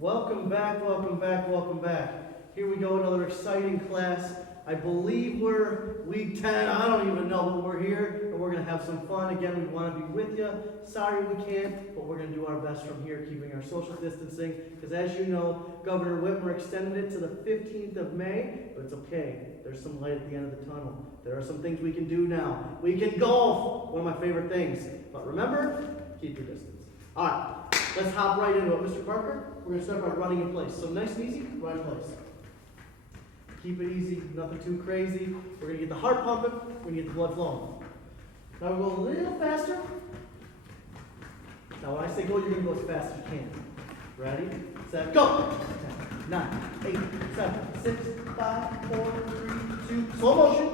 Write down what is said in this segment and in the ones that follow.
Welcome back, welcome back, welcome back. Here we go, another exciting class. I believe we're week 10, I don't even know, but we're here and we're going to have some fun. Again, we want to be with you. Sorry we can't, but we're going to do our best from here, keeping our social distancing. Because as you know, Governor Whitmer extended it to the 15th of May, but it's okay. There's some light at the end of the tunnel. There are some things we can do now. We can golf, one of my favorite things. But remember, keep your distance. All right. Let's hop right into it. Mr. Parker, we're going to start by running in place. So nice and easy, run in place. Keep it easy, nothing too crazy. We're going to get the heart pumping, we're going to get the blood flowing. Now we'll go a little faster. Now when I say go, you're going to go as fast as you can. Ready, set, go! 10, 9, 8, 7, 6, 5, 4, 3, 2, slow motion.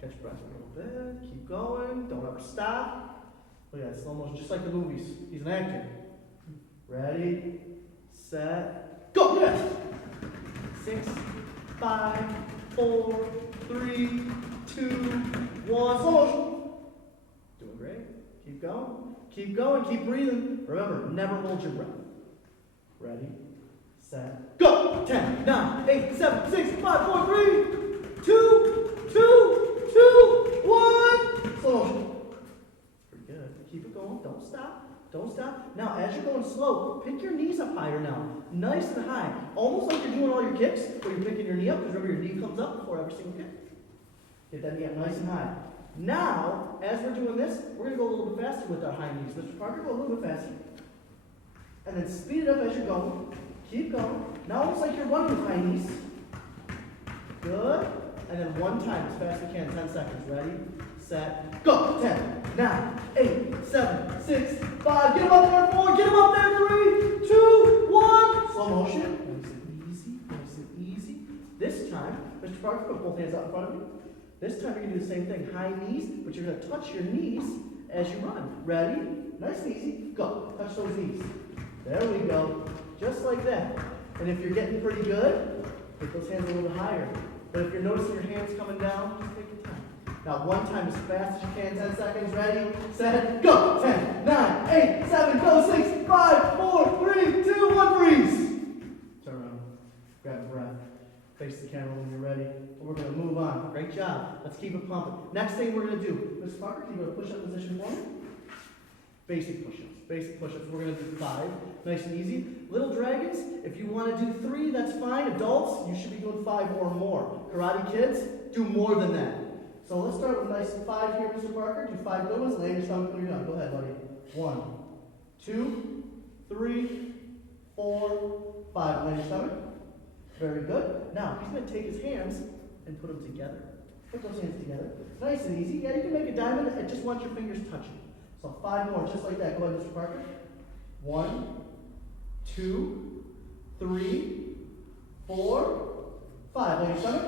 Catch your breath a little bit, keep going, don't ever stop. Look at that, slow motion, just like the movies. He's an actor. Ready, set, go! Yes! 6, 5, 4, 3, 2, 1. Slow motion. Doing great. Keep going. Keep going. Keep breathing. Remember, never hold your breath. Ready, set, go! 10, 9, 8, 7, 6, 5, 4, 3, 2, 2, 1. Slow motion. Pretty good. Keep it going. Don't stop. Don't stop. Now, as you're going slow, pick your knees up higher now. Nice and high. Almost like you're doing all your kicks, where you're picking your knee up, because remember, your knee comes up before every single kick. Get that knee up nice and high. Now, as we're doing this, we're going to go a little bit faster with our high knees. Mr. Parker, go a little bit faster. And then speed it up as you're going. Keep going. Now, almost like you're running with high knees. Good. And then one time, as fast as you can, 10 seconds. Ready, set, go! 10, 9, 8, 7, 6, 5. Get him up there, 4. Get him up there, 3, 2, 1. Slow motion. Nice and easy. Nice and easy. This time, Mr. Parker, put both hands out in front of you. This time, you're going to do the same thing. High knees, but you're going to touch your knees as you run. Ready? Nice and easy. Go. Touch those knees. There we go. Just like that. And if you're getting pretty good, take those hands a little bit higher. But if you're noticing your hands coming down, just take your time. Now, one time as fast as you can, 10 seconds, ready, set, go! 10, 9, 8, 7, go, 6, 5, 4, 3, 2, 1, freeze! Turn around, grab a breath, face the camera when you're ready. We're going to move on. Great job. Let's keep it pumping. Next thing we're going to do, Ms. Parker, can you go to push-up position for me? Basic push-ups. Basic push-ups. We're going to do 5. Nice and easy. Little dragons, if you want to do 3, that's fine. Adults, you should be doing 5 or more. Karate kids, do more than that. So let's start with a nice 5 here, Mr. Parker. Do 5 good ones. Land your stomach when you're done. Go ahead, buddy. 1, 2, 3, 4, 5. Land your stomach. Very good. Now, he's going to take his hands and put them together. Put those hands together. Nice and easy. Yeah, you can make a diamond. I just want your fingers touching. So 5 more, just like that. Go ahead, Mr. Parker. 1, 2, 3, 4, 5. Lay your stomach.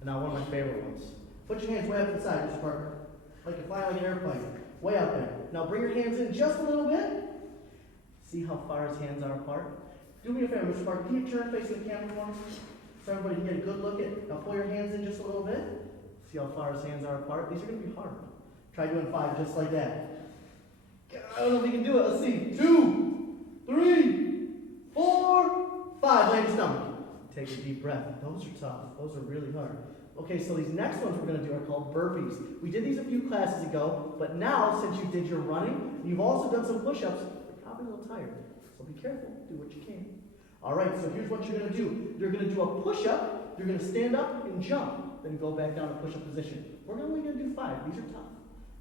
And now one of my favorite ones. Put your hands way up to the side, Mr. Parker. Like you're flying like an airplane. Way out there. Now bring your hands in just a little bit. See how far his hands are apart? Do me a favor, Mr. Parker. Can you turn facing the camera for me? So everybody can get a good look at. Now pull your hands in just a little bit. See how far his hands are apart? These are going to be hard. Try doing 5 just like that. I don't know if you can do it. Let's see. 2, 3, 4, 5. Land your stomach. Take a deep breath. Those are tough. Those are really hard. Okay, so these next ones we're going to do are called burpees. We did these a few classes ago, but now since you did your running, you've also done some push-ups, you're probably a little tired. So be careful. Do what you can. All right, so here's what you're going to do. You're going to do a push-up. You're going to stand up and jump, then go back down to push-up position. We're only going to do 5. These are tough.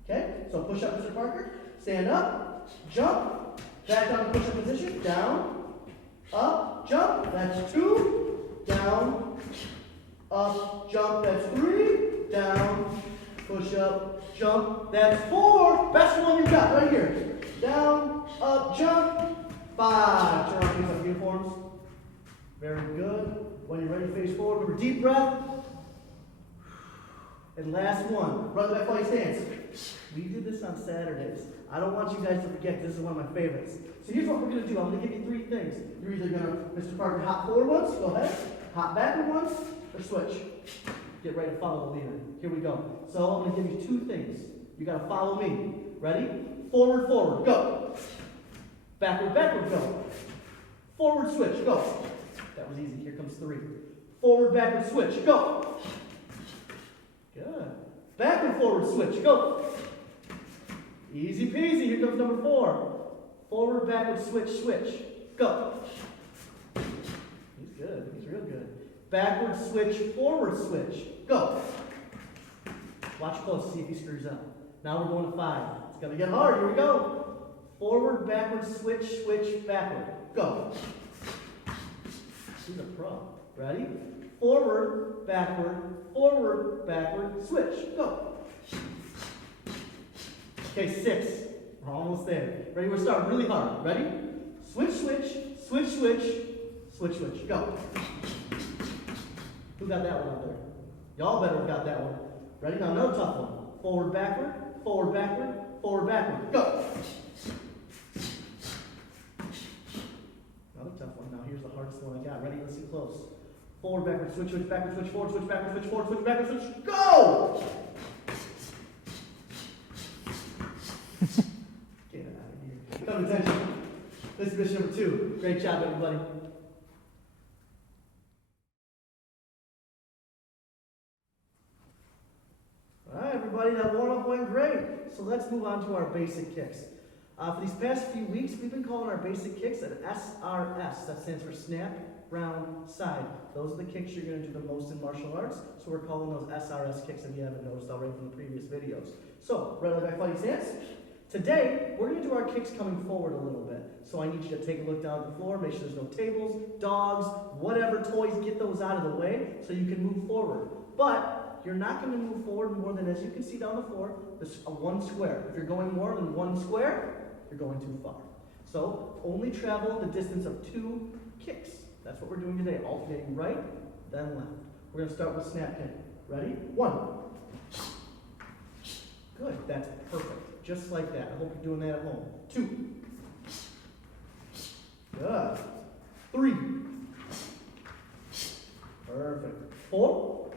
Okay, so push up, Mr. Parker. Stand up, jump, back down to push-up position, down, up, jump. That's 2, down, up, jump. That's 3, down, push up, jump. That's 4. Best one you got right here. Down, up, jump. 5. Turn around, face up uniforms. Very good. When you're ready to face forward, remember deep breath. And last one, run that flight stance. We did this on Saturdays. I don't want you guys to forget, this is one of my favorites. So here's what we're going to do. I'm going to give you 3 things. You're either going to, Mr. Parker, hop forward once, go ahead. Hop backward once, or switch. Get ready to follow the leader. Here we go. So I'm going to give you 2 things. You got to follow me. Ready? Forward, forward, go. Backward, backward, go. Forward switch, go. That was easy. Here comes 3. Forward, backward switch, go. Good. Backward, forward switch, go. Easy peasy. Here comes number 4. Forward, backward switch, switch, go. He's good. He's real good. Backward switch, forward switch, go. Watch close, see if he screws up. Now we're going to 5. It's going to get hard. Here we go. Forward, backward, switch, switch, backward. Go. He's a pro. Ready? Forward, backward, switch. Go. Okay, 6. We're almost there. Ready? We're starting really hard. Ready? Switch, switch, switch, switch, switch, switch. Go. Who got that one up there? Y'all better have got that one. Ready? Now another tough one. Forward, backward, forward, backward, forward, backward. Go. Another tough one. Now here's the hardest one I got. Ready? Listen close. Forward, backward, switch, switch, backward, switch, forward, switch, backward, switch, forward, switch, backward, switch. Go! Get out of here. Come attention. This is mission number 2. Great job, everybody. Alright, everybody, that warm-up went great. So let's move on to our basic kicks. For these past few weeks, we've been calling our basic kicks an SRS. That stands for snap, round, side. Those are the kicks you're going to do the most in martial arts. So we're calling those SRS kicks if you haven't noticed already from the previous videos. So, right on the back fighting stance. Today, we're going to do our kicks coming forward a little bit. So I need you to take a look down at the floor, make sure there's no tables, dogs, whatever toys, get those out of the way so you can move forward. But you're not going to move forward more than, as you can see down the floor, this one square. If you're going more than one square, you're going too far. So only travel the distance of 2 kicks. That's what we're doing today, alternating right, then left. We're going to start with snap kick. Ready? 1. Good, that's perfect. Just like that. I hope you're doing that at home. 2. Good. 3. Perfect. 4.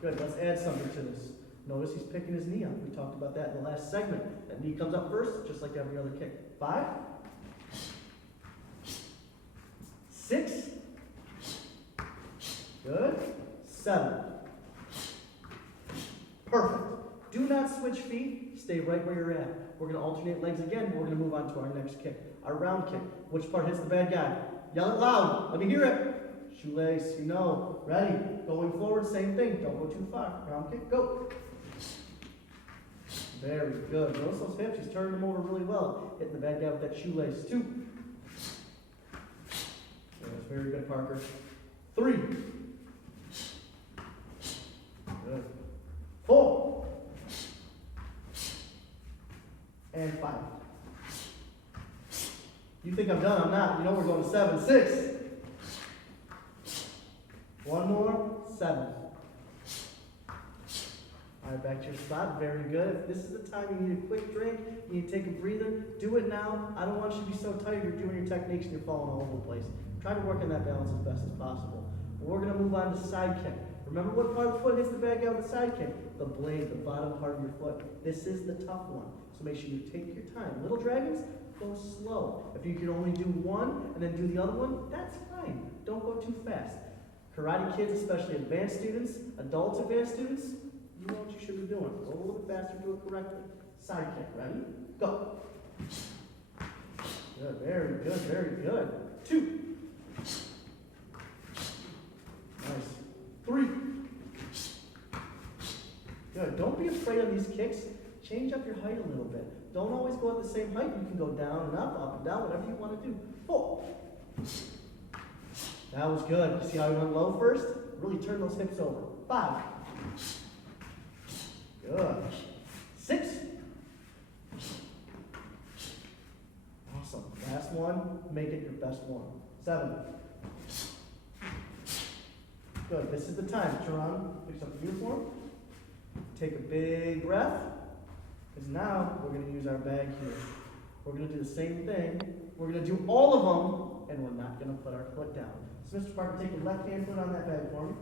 Good, let's add something to this. Notice he's picking his knee up. We talked about that in the last segment. That knee comes up first, just like every other kick. 5. 6. Good. 7. Perfect. Do not switch feet. Stay right where you're at. We're going to alternate legs again. We're going to move on to our next kick. Our round kick. Which part hits the bad guy? Yell it loud. Let me hear it. Shoelace, you know. Ready. Going forward, same thing. Don't go too far. Round kick, go. Very good. Notice those hips. He's turning them over really well. Hitting the bad guy with that shoelace. 2. That's very good, Parker. 3. Good. 4. And 5. You think I'm done? I'm not. You know we're going to 7. 6. 1 more. 7. All right, back to your spot. Very good. If this is the time you need a quick drink, you need to take a breather, do it now. I don't want you to be so tired you're doing your techniques and you're falling all over the place. Try to work on that balance as best as possible. We're going to move on to side kick. Remember what part of the foot hits the bad guy with the side kick? The blade, the bottom part of your foot. This is the tough one. So make sure you take your time. Little dragons, go slow. If you can only do one and then do the other one, that's fine. Don't go too fast. Karate kids, especially advanced students, adults advanced students, you know what you should be doing. Go a little bit faster, do it correctly. Side kick, ready? Go. Good, very good, very good. 2. Nice. 3. Good. Don't be afraid of these kicks. Change up your height a little bit. Don't always go at the same height. You can go down and up and down, whatever you want to do. 4. That was good. See how he went low first? Really turn those hips over. 5. Good. 6. Awesome. Last one. Make it your best one. 7. Good. This is the time. Turn on. Fix up the uniform. Take a big breath. Because now we're going to use our bag here. We're going to do the same thing. We're going to do all of them, and we're not going to put our foot down. So Mr. Parker, take your left hand foot on that bag for me.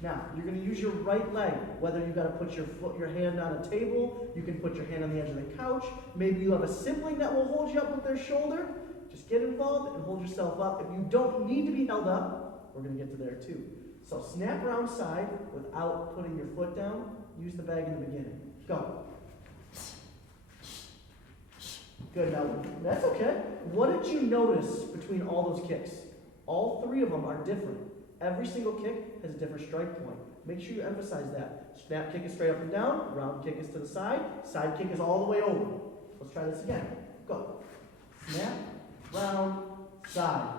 Now, you're going to use your right leg, whether you've got to put your hand on a table, you can put your hand on the edge of the couch, maybe you have a sibling that will hold you up with their shoulder. just get involved and hold yourself up. If you don't need to be held up, we're going to get to there too. So snap around side without putting your foot down. Use the bag in the beginning. Go. Good. Now, that's okay. What did you notice between all those kicks? All three of them are different. Every single kick has a different strike point. Make sure you emphasize that. Snap kick is straight up and down. Round kick is to the side. Side kick is all the way over. Let's try this again. Go. Snap, round, side.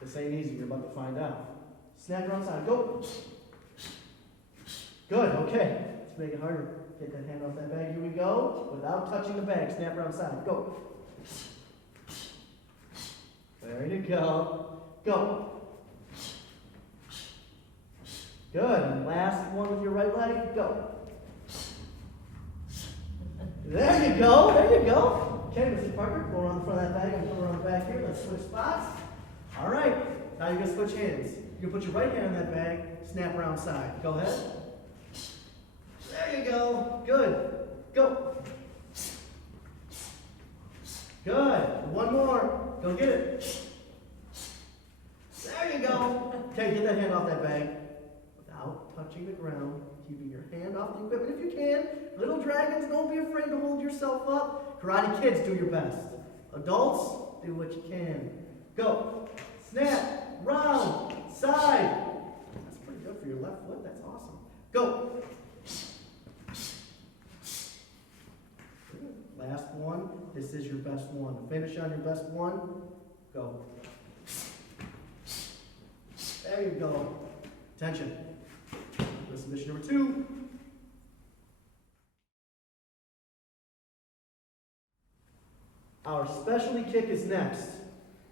This ain't easy. You're about to find out. Snap, round, side. Go. Good. Okay. Let's make it harder. Get that hand off that bag. Here we go. Without touching the bag. Snap, round, side. Go. There you go. Go. Good. And last one with your right leg. Go. There you go. There you go. Okay, Mr. Parker, go around the front of that bag and go around the back here. Let's switch spots. All right. Now you're going to switch hands. You're going to put your right hand on that bag. Snap around side. Go ahead. There you go. Good. Go. Good. One more. Go get it. There you go. Okay, get that hand off that bag without touching the ground, keeping your hand off the equipment if you can. Little dragons, don't be afraid to hold yourself up. Karate kids, do your best. Adults, do what you can. Go. Snap. Round. Side. That's pretty good for your left foot. That's awesome. Go. Last one. This is your best one. To finish on your best one, go. There you go. Attention. Submission number 2. Our specialty kick is next.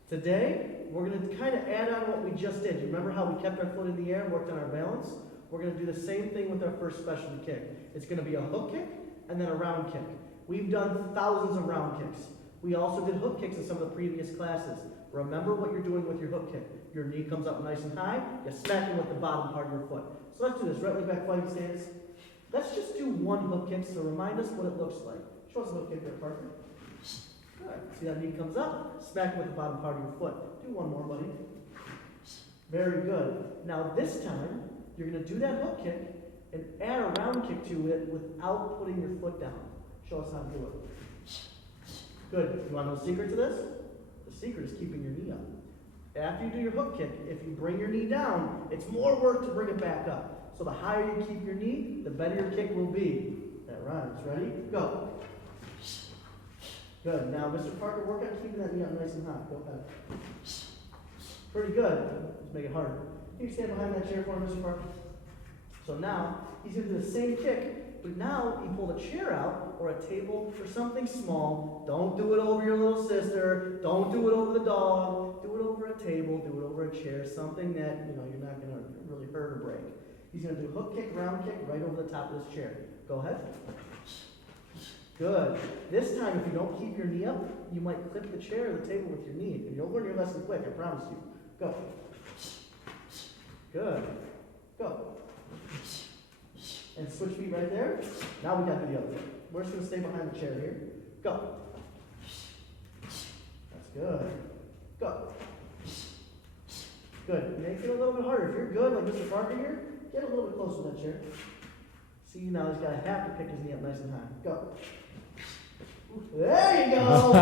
Today, we're going to kind of add on what we just did. You remember how we kept our foot in the air and worked on our balance? We're going to do the same thing with our first specialty kick. It's going to be a hook kick and then a round kick. We've done thousands of round kicks. We also did hook kicks in some of the previous classes. Remember what you're doing with your hook kick. Your knee comes up nice and high. You're smacking with the bottom part of your foot. So let's do this. Right leg back fighting stance. Let's just do one hook kick to remind us what it looks like. Show us a hook kick there, Parker. Good. See that knee comes up? Smack with the bottom part of your foot. Do one more, buddy. Very good. Now this time, you're going to do that hook kick and add a round kick to it without putting your foot down. Show us how to do it. Good. You want to know the secret to this? The secret is keeping your knee up. After you do your hook kick, if you bring your knee down, it's more work to bring it back up. So the higher you keep your knee, the better your kick will be. That rhymes. Ready? Go. Good. Now, Mr. Parker, work on keeping that knee up nice and high. Go ahead. Pretty good. Let's make it harder. Can you stand behind that chair for me, Mr. Parker? So now, he's going to do the same kick, but now he pulled a chair out or a table or something small. Don't do it over your little sister. Don't do it over the dog. Do it over a table. Do it over a chair. Something that, you're not going to really hurt or break. He's going to do hook kick, round kick right over the top of this chair. Go ahead. Good. This time, if you don't keep your knee up, you might clip the chair or the table with your knee. And you'll learn your lesson quick, I promise you. Go. Good. Go. And switch feet right there. Now we got to do the other thing. We're just going to stay behind the chair here. Go. That's good. Go. Good. Make it a little bit harder. If you're good, like Mr. Parker here, get a little bit closer to that chair. See, now he's got to have to pick his knee up nice and high. Go. There you go.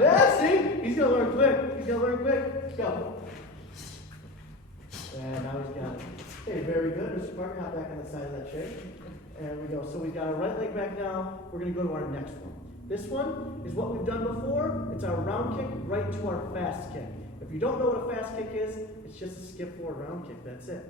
Yeah, see? He's going to learn quick. He's going to learn quick. Go. And now he's got it. Okay, very good. Mr. Parker, hop back on the side of that chair. There we go. So we've got our right leg back now. We're going to go to our next one. This one is what we've done before. It's our round kick right to our fast kick. If you don't know what a fast kick is, it's just a skip forward round kick. That's it.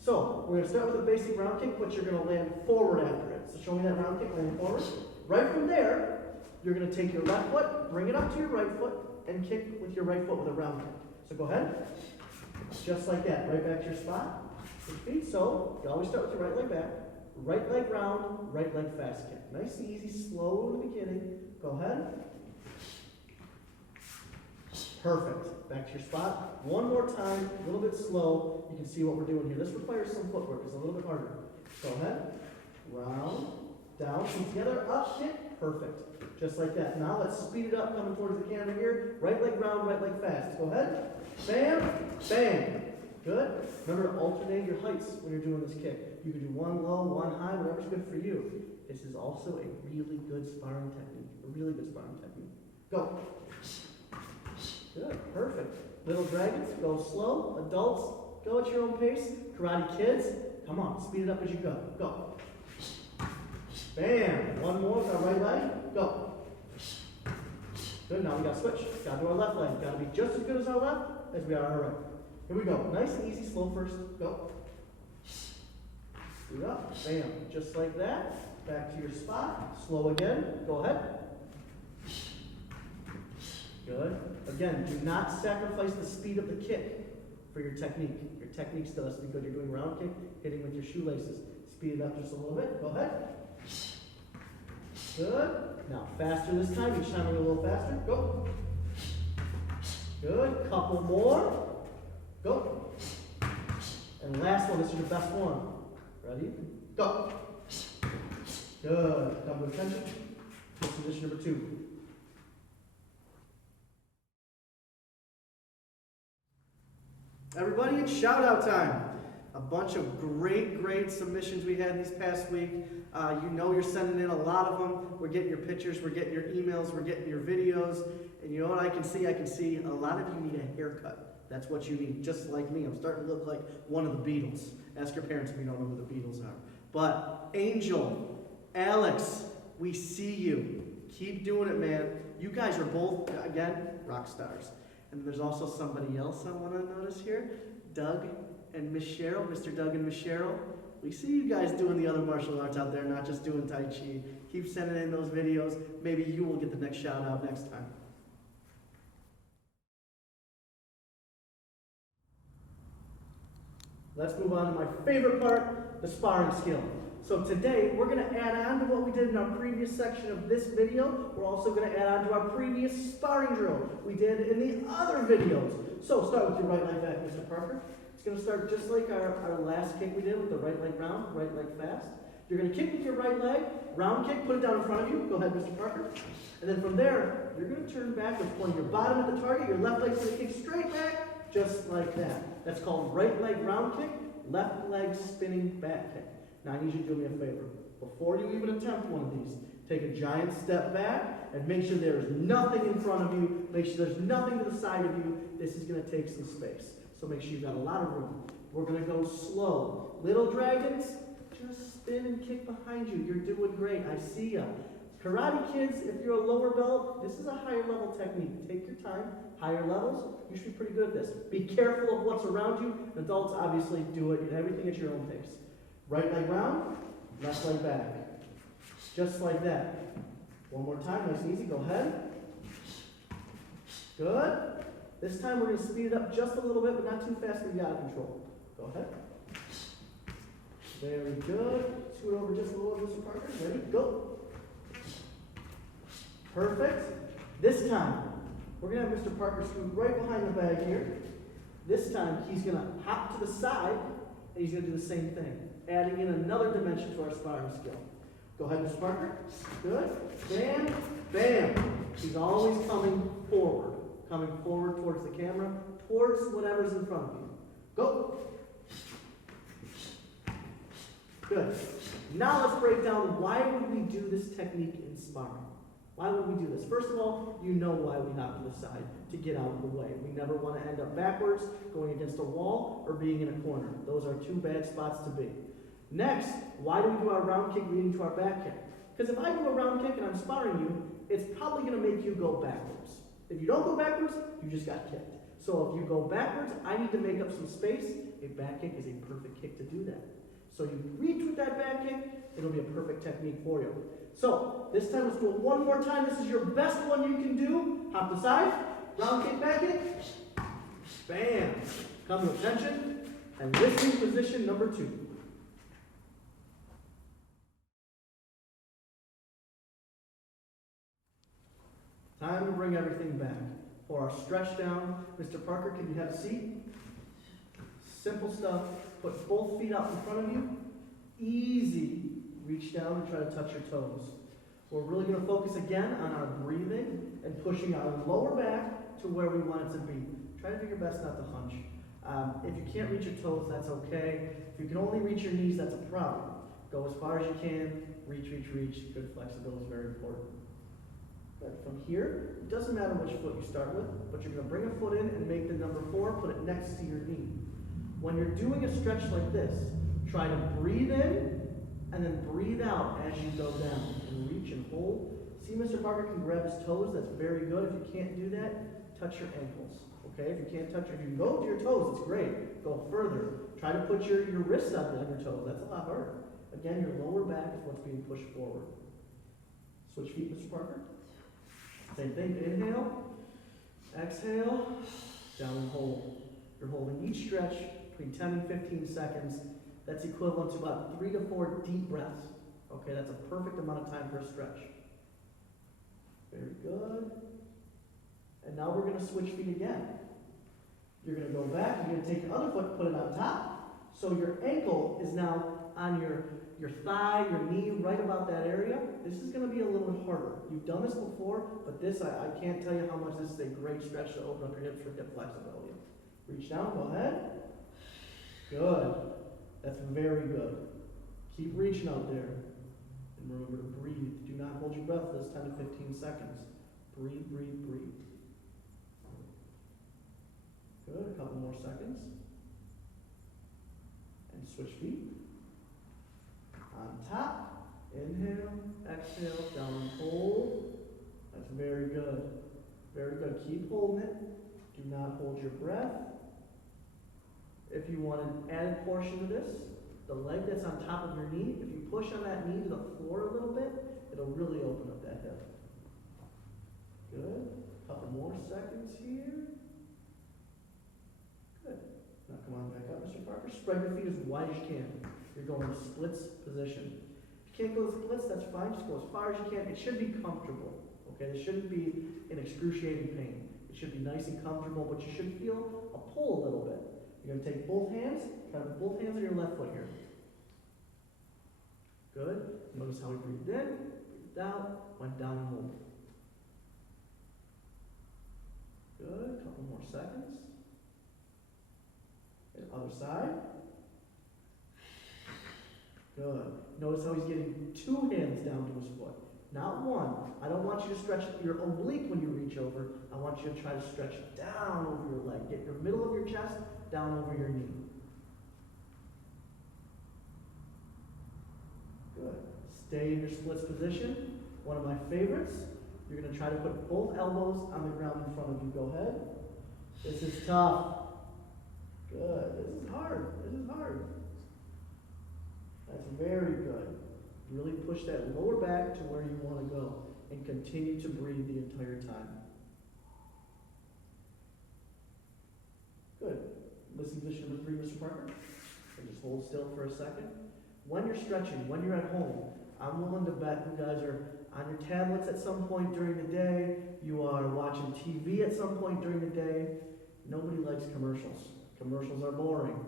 So we're going to start with a basic round kick, but you're going to land forward after it. So show me that round kick, land forward. Right from there, you're going to take your left foot, bring it up to your right foot, and kick with your right foot with a round kick. So go ahead. Just like that. Right back to your spot. 6 feet. So you always start with your right leg back. Right leg round, right leg fast kick. Nice and easy, slow in the beginning. Go ahead. Perfect. Back to your spot. One more time, a little bit slow. You can see what we're doing here. This requires some footwork. It's a little bit harder. Go ahead. Round, down, feet together, up, kick. Perfect. Just like that. Now let's speed it up, coming towards the camera here. Right leg round, right leg fast. Go ahead. Bam, bam. Good. Remember to alternate your heights when you're doing this kick. You can do one low, one high, whatever's good for you. This is also a really good sparring technique. A really good sparring technique. Go. Good. Perfect. Little dragons, go slow. Adults, go at your own pace. Karate kids, come on, speed it up as you go. Go. Bam. One more with our right leg. Go. Good. Now we got to switch. Got to do our left leg. Got to be just as good as our left as we are our right. Here we go. Nice and easy, slow first. Go. Speed up. Bam. Just like that. Back to your spot. Slow again. Go ahead. Good. Again, do not sacrifice the speed of the kick for your technique. Your technique still has to be good. You're doing round kick, hitting with your shoelaces. Speed it up just a little bit. Go ahead. Good. Now faster this time. Each time we're a little faster. Go. Good. Couple more. Go. And last one. This is your best one. Ready? Go. Good. Come to attention. This is position number 2. Everybody, it's shout out time. A bunch of great submissions we had this past week. You know you're sending in a lot of them. We're getting your pictures, we're getting your emails, we're getting your videos. And you know what I can see? I can see a lot of you need a haircut. That's what you need, just like me. I'm starting to look like one of the Beatles. Ask your parents if you don't know who the Beatles are. But Angel, Alex, we see you. Keep doing it, man. You guys are both, again, rock stars. And there's also somebody else I want to notice here. Doug and Miss Cheryl, Mr. Doug and Miss Cheryl. We see you guys doing the other martial arts out there, not just doing Tai Chi. Keep sending in those videos. Maybe you will get the next shout out next time. Let's move on to my favorite part, the sparring skill. So today, we're going to add on to what we did in our previous section of this video. We're also going to add on to our previous sparring drill we did in the other videos. So start with your right leg back, Mr. Parker. It's going to start just like our last kick we did with the right leg round, right leg fast. You're going to kick with your right leg, round kick, put it down in front of you. Go ahead, Mr. Parker. And then from there, you're going to turn back with pointing your bottom at the target. Your left leg's going to kick straight back, just like that. That's called right leg round kick, left leg spinning back kick. Now I need you to do me a favor. Before you even attempt one of these, take a giant step back and make sure there is nothing in front of you. Make sure there's nothing to the side of you. This is going to take some space. So make sure you've got a lot of room. We're going to go slow. Little dragons, just spin and kick behind you. You're doing great. I see ya. Karate kids, if you're a lower belt, this is a higher level technique. Take your time. Higher levels, you should be pretty good at this. Be careful of what's around you. Adults, obviously, do it. Everything at your own pace. Right leg round, left leg back. Just like that. One more time, nice and easy. Go ahead. Good. This time we're going to speed it up just a little bit, but not too fast to be out of control. Go ahead. Very good. Scoot over just a little, Mr. Parker. Ready? Go. Perfect. This time, we're going to have Mr. Parker scoot right behind the bag here. This time, he's going to hop to the side, and he's going to do the same thing, adding in another dimension to our sparring skill. Go ahead, Mr. Parker. Good. Bam, bam. He's always coming forward towards the camera, towards whatever's in front of you. Go. Good. Now let's break down why would we do this technique in sparring. Why would we do this? First of all, you know why we hop to the side, to get out of the way. We never want to end up backwards, going against a wall, or being in a corner. Those are two bad spots to be. Next, why do we do our round kick leading to our back kick? Because if I do a round kick and I'm sparring you, it's probably going to make you go backwards. If you don't go backwards, you just got kicked. So if you go backwards, I need to make up some space. A back kick is a perfect kick to do that. So you reach with that back kick, it'll be a perfect technique for you. So this time, let's do it one more time. This is your best one you can do. Hop the side, round kick, back kick. Bam. Come to attention. And lifting position number 2. Time to bring everything back. For our stretch down, Mr. Parker, can you have a seat? Simple stuff. Put both feet out in front of you. Easy. Reach down and try to touch your toes. We're really going to focus again on our breathing and pushing our lower back to where we want it to be. Try to do your best not to hunch. If you can't reach your toes, that's okay. If you can only reach your knees, that's a problem. Go as far as you can. Reach, reach, reach. Good flexibility is very important. Good. From here, it doesn't matter which foot you start with, but you're going to bring a foot in and make the number 4, put it next to your knee. When you're doing a stretch like this, try to breathe in and then breathe out as you go down. And reach and hold. See, Mr. Parker can grab his toes. That's very good. If you can't do that, touch your ankles. Okay? If you can't touch, if you can go to your toes, it's great. Go further. Try to put your wrists on your toes. That's a lot harder. Again, your lower back is what's being pushed forward. Switch feet, Mr. Parker. Same thing. Inhale. Exhale. Down and hold. You're holding each stretch between 10 and 15 seconds. That's equivalent to about 3 to 4 deep breaths. Okay, that's a perfect amount of time for a stretch. Very good. And now we're going to switch feet again. You're going to go back. You're going to take your other foot, put it on top. So your ankle is now on your thigh, your knee, right about that area. This is going to be a little bit harder. You've done this before, but this, I can't tell you how much this is a great stretch to open up your hips for hip flexibility. Reach down, go ahead. Good. That's very good. Keep reaching out there. And remember to breathe. Do not hold your breath for this 10 to 15 seconds. Breathe, breathe, breathe. Good. A couple more seconds. And switch feet. On top. Inhale. Exhale. Down and hold. That's very good. Very good. Keep holding it. Do not hold your breath. If you want an added portion of this, the leg that's on top of your knee, if you push on that knee to the floor a little bit, it'll really open up that hip. Good. Couple more seconds here. Good. Now come on back up, Mr. Parker. Spread your feet as wide as you can. You're going to splits position. If you can't go to splits, that's fine. Just go as far as you can. It should be comfortable. Okay? It shouldn't be in excruciating pain. It should be nice and comfortable, but you should feel a pull a little bit. You're going to take both hands, try to put both hands on your left foot here. Good. Notice how we breathed in, breathed out, went down and hold. Good. Couple more seconds. And other side. Good. Notice how he's getting 2 hands down to his foot, not 1. I don't want you to stretch your oblique when you reach over. I want you to try to stretch down over your leg. Get your middle of your chest down over your knee. Good. Stay in your splits position. One of my favorites. You're going to try to put both elbows on the ground in front of you. Go ahead. This is tough. Good. This is hard. This is hard. That's very good. Really push that lower back to where you want to go and continue to breathe the entire time. Good. Listening position number 3, Mr. Parker. And just hold still for a second. When you're stretching, when you're at home, I'm willing to bet you guys are on your tablets at some point during the day. You are watching TV at some point during the day. Nobody likes commercials. Commercials are boring.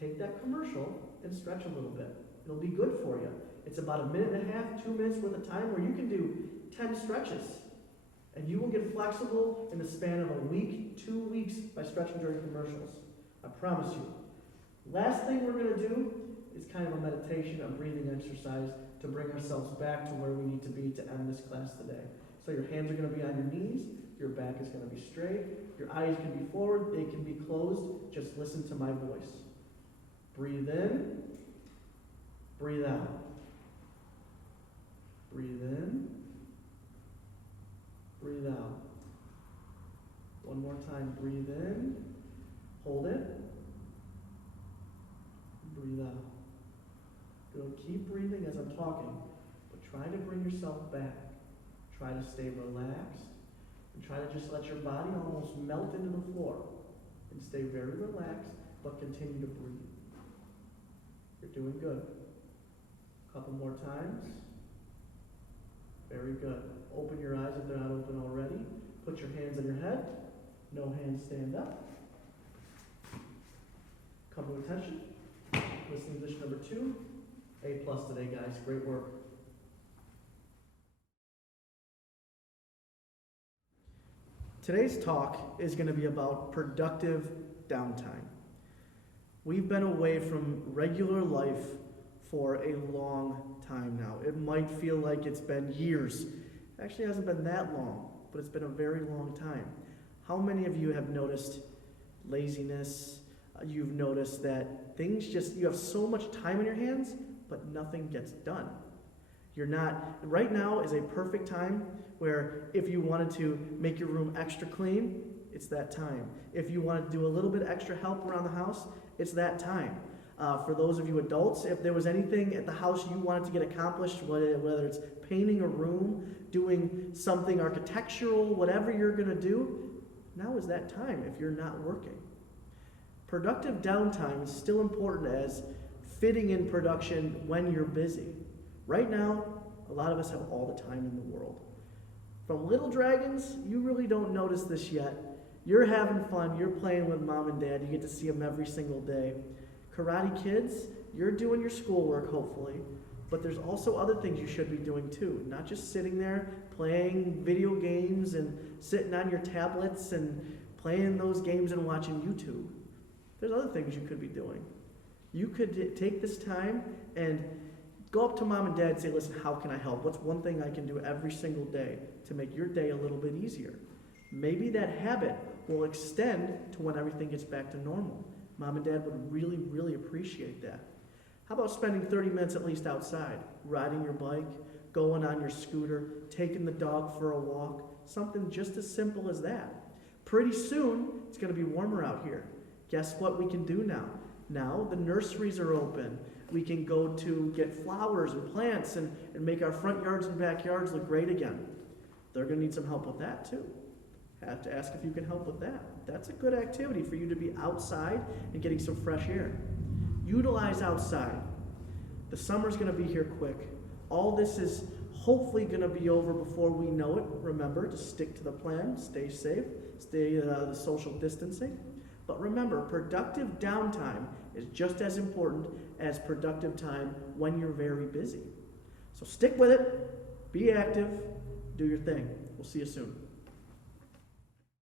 Take that commercial and stretch a little bit. It'll be good for you. It's about 1.5 minutes, 2 minutes worth of time where you can do 10 stretches. And you will get flexible in the span of a week, 2 weeks by stretching during commercials. I promise you. Last thing we're going to do is kind of a meditation, a breathing exercise to bring ourselves back to where we need to be to end this class today. So your hands are going to be on your knees, your back is going to be straight, your eyes can be forward, they can be closed. Just listen to my voice. Breathe in, breathe out. Breathe in, breathe out. One more time, breathe in, hold it, breathe out. Good. Keep breathing as I'm talking, but try to bring yourself back. Try to stay relaxed, and try to just let your body almost melt into the floor, and stay very relaxed, but continue to breathe. You're doing good. A couple more times. Very good. Open your eyes if they're not open already. Put your hands on your head. No hands stand up. Come to attention. Listening position number 2. A+ today, guys. Great work. Today's talk is going to be about productive downtime. We've been away from regular life for a long time now. It might feel like it's been years. It actually hasn't been that long, but it's been a very long time. How many of you have noticed laziness? You've noticed that you have so much time in your hands, but nothing gets done. Right now is a perfect time where if you wanted to make your room extra clean, it's that time. If you wanted to do a little bit extra help around the house, it's that time. For those of you adults, if there was anything at the house you wanted to get accomplished, whether it's painting a room, doing something architectural, whatever you're going to do, now is that time if you're not working. Productive downtime is still important as fitting in production when you're busy. Right now, a lot of us have all the time in the world. From little dragons, you really don't notice this yet. You're having fun, you're playing with mom and dad, you get to see them every single day. Karate kids, you're doing your schoolwork hopefully, but there's also other things you should be doing too. Not just sitting there playing video games and sitting on your tablets and playing those games and watching YouTube. There's other things you could be doing. You could take this time and go up to mom and dad and say, listen, how can I help? What's one thing I can do every single day to make your day a little bit easier? Maybe that habit will extend to when everything gets back to normal. Mom and dad would really, really appreciate that. How about spending 30 minutes at least outside, riding your bike, going on your scooter, taking the dog for a walk, something just as simple as that. Pretty soon, it's going to be warmer out here. Guess what we can do now? Now the nurseries are open. We can go to get flowers and plants and make our front yards and backyards look great again. They're going to need some help with that too. Have to ask if you can help with that. That's a good activity for you to be outside and getting some fresh air. Utilize outside. The summer's going to be here quick. All this is hopefully going to be over before we know it. Remember to stick to the plan, stay safe, stay the social distancing. But remember, productive downtime is just as important as productive time when you're very busy. So stick with it, be active, do your thing. We'll see you soon.